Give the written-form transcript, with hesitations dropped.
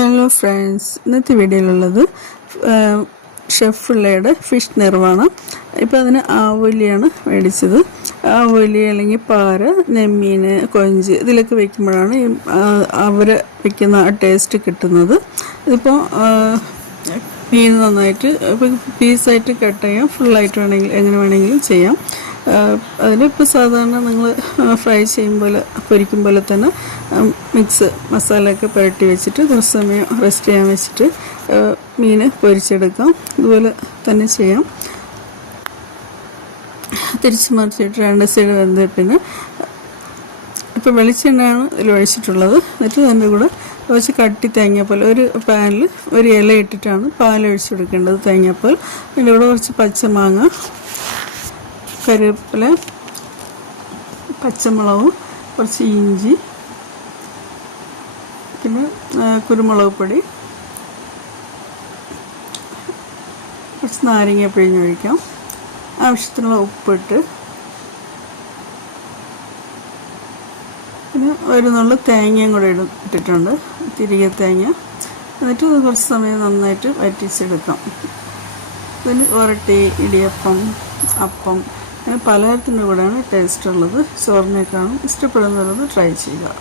Hello friends, ഇന്നത്തെ വീഡിയോയിലുള്ളത് chef പിള്ളയുടെ fish നിറവാണ്. ഇപ്പോൾ അതിന് ആവോലിയാണ് മേടിച്ചത്. ആവോലി അല്ലെങ്കിൽ പാര, നെമ്മീൻ, കൊഞ്ച് ഇതിലൊക്കെ വയ്ക്കുമ്പോഴാണ് അവർ വയ്ക്കുന്ന ആ ടേസ്റ്റ് കിട്ടുന്നത്. ഇതിപ്പോൾ മീൻ നന്നായിട്ട് പീസായിട്ട് കട്ട് ചെയ്യാം, ഫുള്ളായിട്ട് വേണമെങ്കിൽ എങ്ങനെ വേണമെങ്കിലും ചെയ്യാം. അതിനിപ്പോൾ സാധാരണ നിങ്ങൾ ഫ്രൈ ചെയ്യുമ്പോൾ പൊരിക്കും പോലെ തന്നെ മസാലയൊക്കെ പുരട്ടി വെച്ചിട്ട് കുറച്ച് സമയം റെസ്റ്റ് ചെയ്യാൻ വെച്ചിട്ട് മീൻ പൊരിച്ചെടുക്കാം. ഇതുപോലെ തന്നെ ചെയ്യാം. തിരിച്ച് മറിച്ചിട്ട് രണ്ട് സൈഡ് വെന്ത് പിന്നെ ഇപ്പോൾ വെളിച്ചെണ്ണയാണ് ഇതിൽ ഒഴിച്ചിട്ടുള്ളത്. എന്നിട്ട് അതിൻ്റെ കൂടെ കുറച്ച് കട്ടി തേങ്ങാപ്പാൽ, ഒരു പാനിൽ ഒരു ഇല ഇട്ടിട്ടാണ് പാലൊഴിച്ച് കൊടുക്കേണ്ടത്. തേങ്ങാപ്പാൽ, അതിൻ്റെ കൂടെ കുറച്ച് പച്ചമാങ്ങ, കറിവേപ്പില, പച്ചമുളകും, കുറച്ച് ഇഞ്ചി, പിന്നെ കുരുമുളക് പൊടി, കുറച്ച് നാരങ്ങ പിഴിഞ്ഞൊഴിക്കാം. ആവശ്യത്തിനുള്ള ഉപ്പിട്ട് പിന്നെ ഒരു നുള്ളു തേങ്ങയും കൂടെ ഇട്ടിട്ടുണ്ട്, തിരികെ തേങ്ങ. എന്നിട്ട് കുറച്ച് സമയം നന്നായിട്ട് വറ്റിച്ചെടുക്കാം. ഇതിൽ ഒരട്ടി, ഇടിയപ്പം, അപ്പം അങ്ങനെ പലതരത്തിൻ്റെ കൂടെയാണ് ടേസ്റ്റ് ഉള്ളത്. ചോറിനേക്കാളും ഇഷ്ടപ്പെടുന്നവരൊന്ന് ട്രൈ ചെയ്യുക.